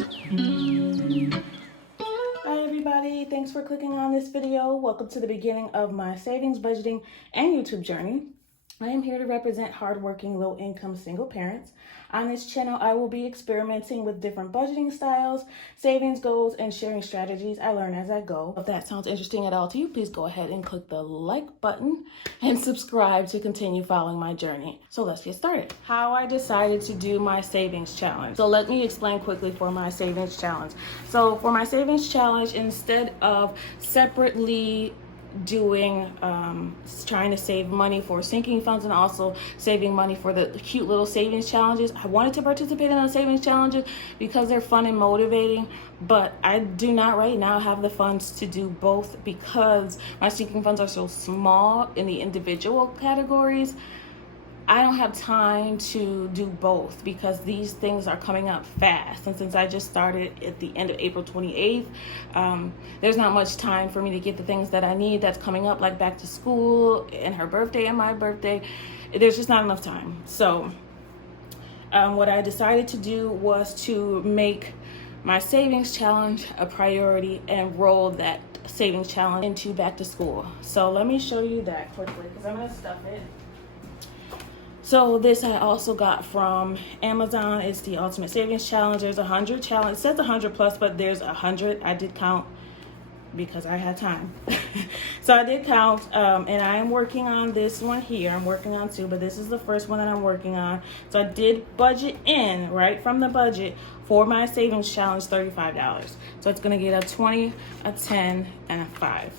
Hi everybody, thanks for clicking on this video. Welcome to the beginning of my savings, budgeting, and YouTube journey. I am here to represent hardworking, low-income single parents. On this channel, I will be experimenting with different budgeting styles, savings goals, and sharing strategies I learn as I go. If that sounds interesting at all to you, please go ahead and click the like button and subscribe to continue following my journey. So let's get started. How I decided to do my savings challenge. So let me explain quickly for my savings challenge. So for my savings challenge, instead of separately doing trying to save money for sinking funds and also saving money for the cute little savings challenges, I wanted to participate in the savings challenges because they're fun and motivating, but I do not right now have the funds to do both because my sinking funds are so small in the individual categories. I don't have time to do both because these things are coming up fast. And since I just started at the end of April 28th, there's not much time for me to get the things that I need that's coming up, like back to school and her birthday and my birthday. There's just not enough time. So what I decided to do was to make my savings challenge a priority and roll that savings challenge into back to school. So let me show you that quickly because I'm going to stuff it. So this I also got from Amazon. It's the Ultimate Savings Challenge. There's 100 challenge. It says 100 plus, but there's 100. I did count because I had time. So I did count, and I am working on this one here. I'm working on two, but this is the first one that I'm working on. So I did budget in, right from the budget, for my savings challenge, $35. So it's going to get a 20, a 10, and a 5.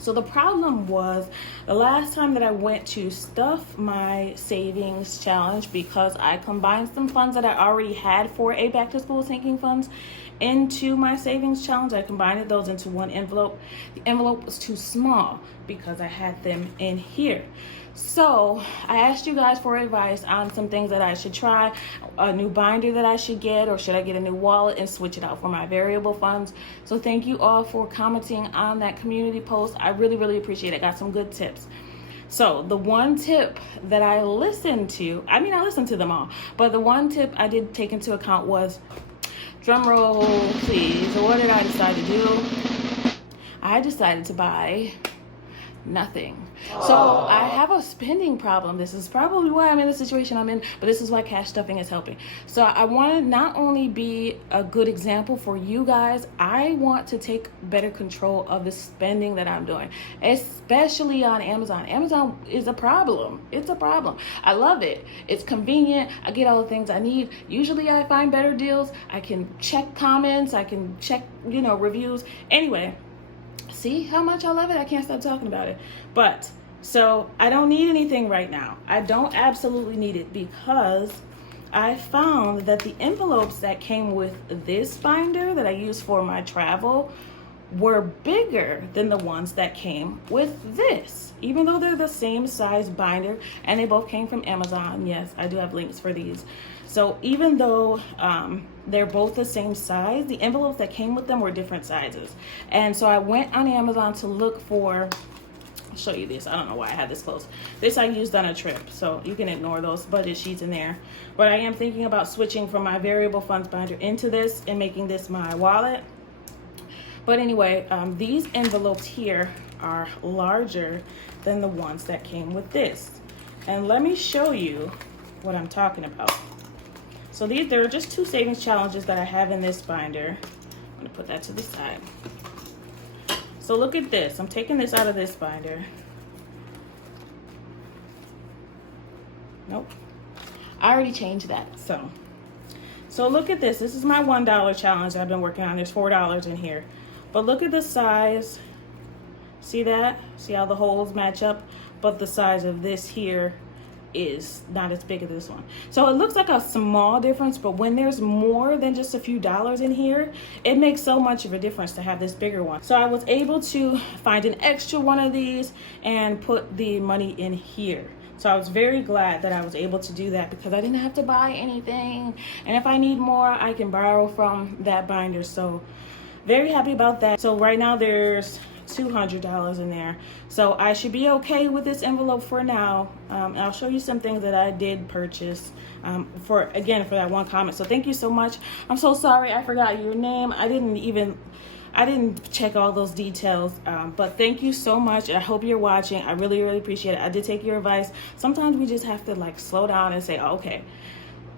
So the problem was the last time that I went to stuff my savings challenge, because I combined some funds that I already had for a back to school sinking funds into my savings challenge. I combined those into one envelope. The envelope was too small because I had them in here. So I asked you guys for advice on some things that I should try, a new binder that I should get, or should I get a new wallet and switch it out for my variable funds. So thank you all for commenting on that community post. I really appreciate it. I got some good tips. So the one tip that I listened to, I listened to them all, but the one tip I did take into account was, drum roll please, what did I decide to do? I decided to buy nothing. So I have a spending problem. This is probably why I'm in the situation I'm in, but this is why cash stuffing is helping. So I want to not only be a good example for you guys, I want to take better control of the spending that I'm doing, especially on Amazon. Amazon is a problem. It's a problem. I love it. It's convenient. I get all the things I need. Usually I find better deals. I can check comments. I can check, reviews. Anyway, see how much I love it? I can't stop talking about it. But so I don't need anything right now. I don't absolutely need it because I found that the envelopes that came with this binder that I use for my travel were bigger than the ones that came with this, even though they're the same size binder and they both came from Amazon. Yes, I do have links for these. So even though they're both the same size, the envelopes that came with them were different sizes. And so I went on Amazon to look for, I'll show you this. I don't know why I had this close. This I used on a trip, so you can ignore those budget sheets in there. But I am thinking about switching from my variable funds binder into this and making this my wallet. But anyway, these envelopes here are larger than the ones that came with this. And let me show you what I'm talking about. So there are just two savings challenges that I have in this binder. I'm gonna put that to the side. So look at this. I'm taking this out of this binder. Nope. I already changed that. So look at this. This is my $1 challenge I've been working on. There's $4 in here. But look at the size. See that? See how the holes match up? But the size of this here is not as big as this one. So it looks like a small difference, but when there's more than just a few dollars in here, it makes so much of a difference to have this bigger one. So I was able to find an extra one of these and put the money in here. So I was very glad that I was able to do that because I didn't have to buy anything. And if I need more, I can borrow from that binder. So very happy about that. So right now there's $200 in there. So I should be okay with this envelope for now. I'll show you some things that I did purchase for that one comment. So thank you so much. I'm so sorry I forgot your name. I didn't check all those details, but thank you so much. I hope you're watching. I really, really appreciate it. I did take your advice. Sometimes we just have to like slow down and say, okay,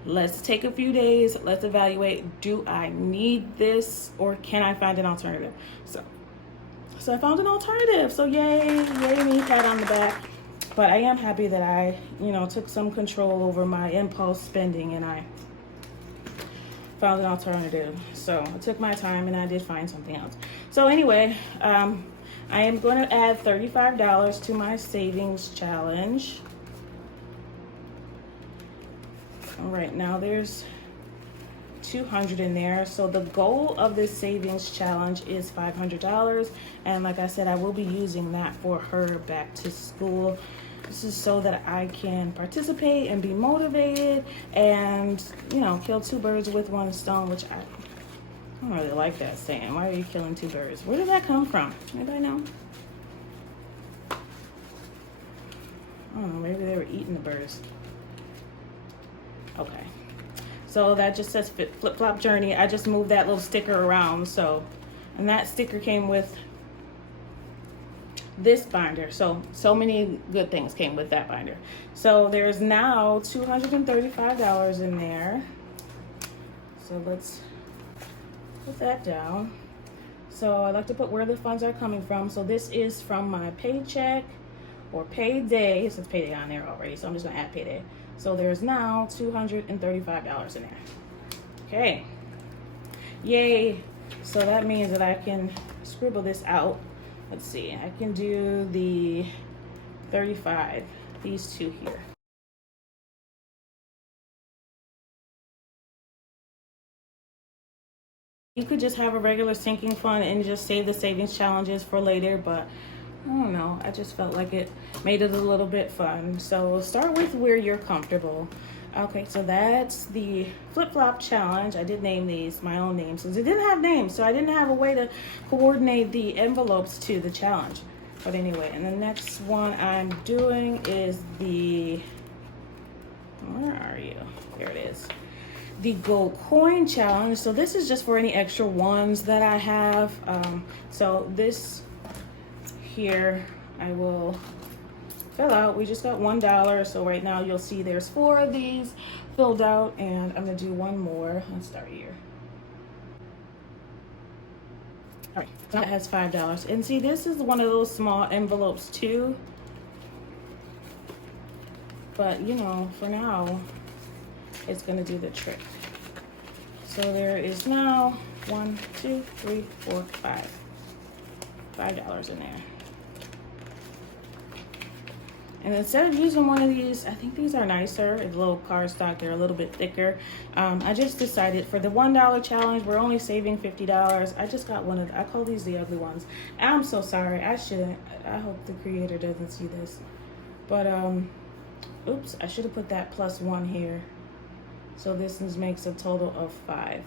let's take a few days. Let's evaluate. Do I need this, or can I find an alternative? So I found an alternative. So yay me, pat on the back. But I am happy that I, took some control over my impulse spending and I found an alternative. So I took my time and I did find something else. So anyway, I am going to add $35 to my savings challenge. All right, now there's 200 in there. So the goal of this savings challenge is $500, and like I said, I will be using that for her back to school. This is so that I can participate and be motivated and kill two birds with one stone, which I don't really like that saying. Why are you killing two birds? Where did that come from? Anybody know? I don't know, maybe they were eating the birds. Okay. So that just says flip-flop journey. I just moved that little sticker around. And that sticker came with this binder. So many good things came with that binder. So there's now $235 in there. So let's put that down. So I like to put where the funds are coming from. So this is from my paycheck or payday. It says payday on there already. So I'm just gonna add payday. So there's now $235 in there. Okay. Yay. So that means that I can scribble this out. Let's see. I can do the 35, these two here. You could just have a regular sinking fund and just save the savings challenges for later, but I don't know. I just felt like it made it a little bit fun. So start with where you're comfortable. Okay, so that's the flip-flop challenge. I did name these my own names because it didn't have names, so I didn't have a way to coordinate the envelopes to the challenge. But anyway, and the next one I'm doing is the, where are you? There it is. The gold coin challenge. So this is just for any extra ones that I have. So this here I will fill out. We just got $1, so right now you'll see there's 4 of these filled out, and I'm gonna do one more. Let's start here. All right, that has $5, and see, this is one of those small envelopes too, but for now it's gonna do the trick. So there is now 1, 2, 3, 4, 5 $5 in there. And instead of using one of these, I think these are nicer. It's a little cardstock. They're a little bit thicker. I just decided for the $1 challenge, we're only saving $50. I just got one of I call these the ugly ones. I'm so sorry. I shouldn't. I hope the creator doesn't see this. But, oops, I should have put that +1 here. So this makes a total of 5.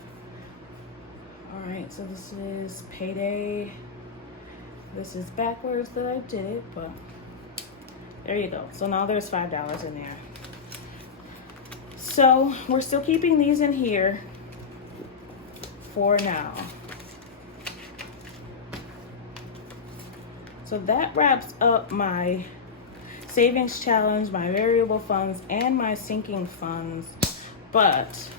All right, so this is payday. This is backwards that I did it, but there you go. So now there's $5 in there. So we're still keeping these in here for now. So that wraps up my savings challenge, my variable funds, and my sinking funds. But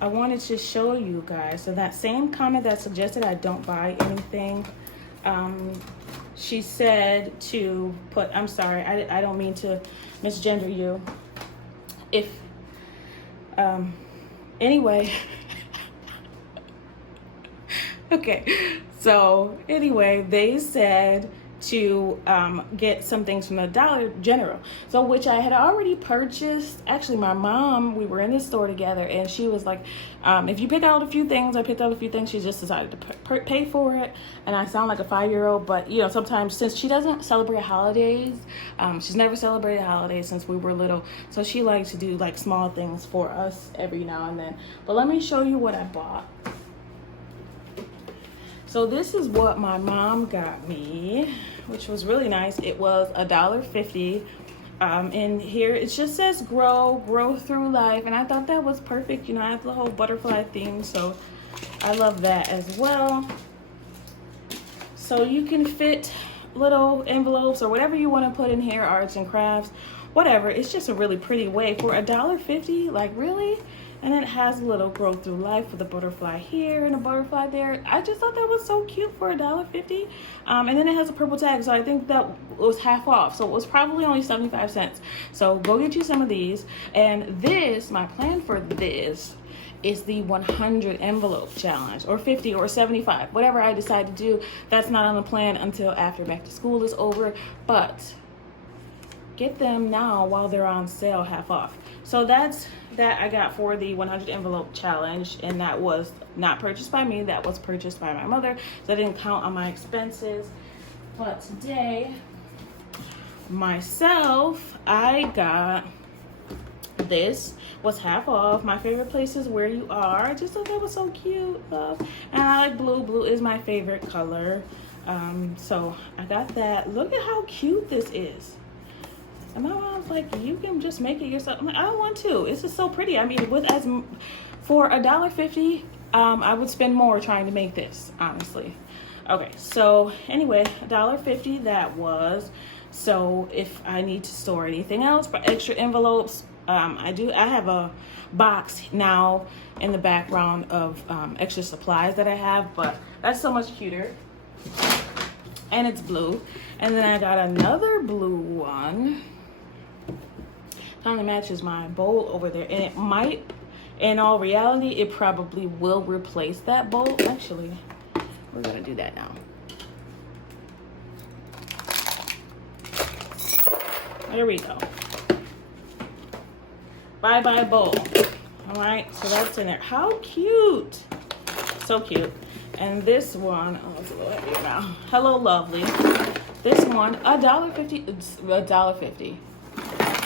I wanted to show you guys. So that same comment that suggested I don't buy anything, she said to put, I'm sorry, I don't mean to misgender you. If, anyway, okay, so anyway, they said to get some things from the Dollar General, so which I had already purchased. Actually, my mom, we were in the store together, and she was like, if you pick out a few things, I picked out a few things. She just decided to pay for it, and I sound like a 5-year-old, but sometimes, since she doesn't celebrate holidays, she's never celebrated holidays since we were little, so she likes to do like small things for us every now and then. But let me show you what I bought. So this is what my mom got me, which was really nice. It was $1.50, And here it just says grow through life, and I thought that was perfect. You know, I have the whole butterfly theme, so I love that as well. So you can fit little envelopes or whatever you want to put in here, arts and crafts, whatever. It's just a really pretty way for $1.50. Like, really? And then it has a little grow through life with a butterfly here and a butterfly there. I just thought that was so cute for $1.50. And then it has a purple tag, so I think that was half off. So it was probably only 75 cents. So go get you some of these. And this, my plan for this is the 100 envelope challenge, or 50 or 75, whatever I decide to do. That's not on the plan until after back to school is over, but get them now while they're on sale half off. So that's that I got for the 100 envelope challenge, and that was not purchased by me, that was purchased by my mother, so I didn't count on my expenses. But today myself, I got this, was half off. My favorite place is Where You Are. I just thought that was so cute, love. And I like blue. Blue is my favorite color. So I got that. Look at how cute this is. And my mom's like, you can just make it yourself. I'm like, I don't want to. It's just so pretty. I mean, for $1.50, I would spend more trying to make this, honestly. Okay, so anyway, $1.50 that was. So if I need to store anything else for extra envelopes, I have a box now in the background of extra supplies that I have, but that's so much cuter. And it's blue. And then I got another blue one. Kind of matches my bowl over there. And it might, in all reality, it probably will replace that bowl. Actually, we're gonna do that now. There we go. Bye bye bowl. All right, so that's in there. How cute! So cute. And this one, oh, it's a little heavier now. Hello, lovely. This one, $1.50. It's $1.50.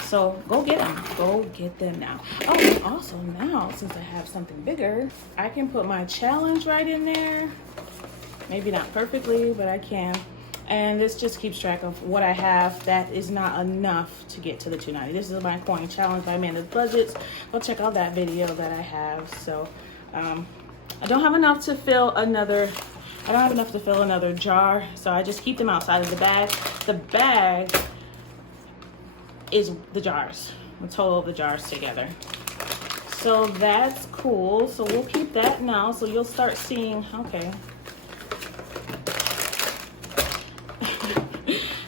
So go get them. Go get them now. Oh, and also now, since I have something bigger, I can put my challenge right in there. Maybe not perfectly, but I can. And this just keeps track of what I have. That is not enough to get to the $2.90. This is my coin challenge by Amanda's Budgets. Go check out that video that I have. So I don't have enough to fill another. I don't have enough to fill another jar, so I just keep them outside of the bag. The bag is the jars, the total of the jars together. So that's cool. So we'll keep that now. So you'll start seeing. Okay.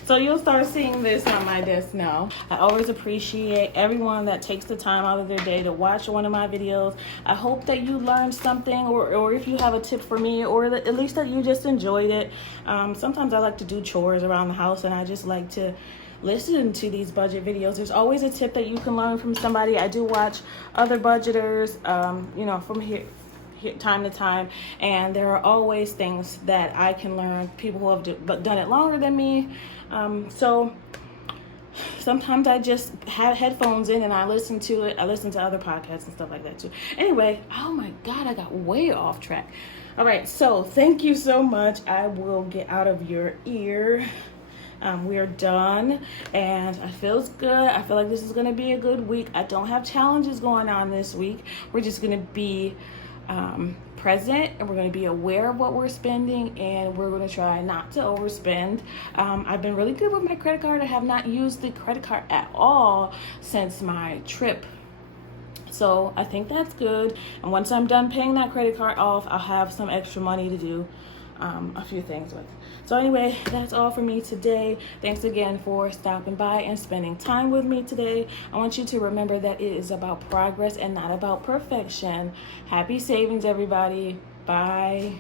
So you'll start seeing this on my desk now. I always appreciate everyone that takes the time out of their day to watch one of my videos. I hope that you learned something, or if you have a tip for me, or at least that you just enjoyed it. Sometimes I like to do chores around the house, and I just like to listen to these budget videos. There's always a tip that you can learn from somebody. I do watch other budgeters, you know, from here time to time, and there are always things that I can learn, people who have done it longer than me. So sometimes I just have headphones in and I listen to it. I listen to other podcasts and stuff like that too. Anyway, oh my God, I got way off track. All right, so thank you so much. I will get out of your ear. We are done, and it feels good. I feel like this is going to be a good week. I don't have challenges going on this week. We're just going to be present, and we're going to be aware of what we're spending, and we're going to try not to overspend. I've been really good with my credit card. I have not used the credit card at all since my trip, so I think that's good. And once I'm done paying that credit card off, I'll have some extra money to do a few things with. So anyway, that's all for me today. Thanks again for stopping by and spending time with me today. I want you to remember that it is about progress and not about perfection. Happy savings, everybody. Bye.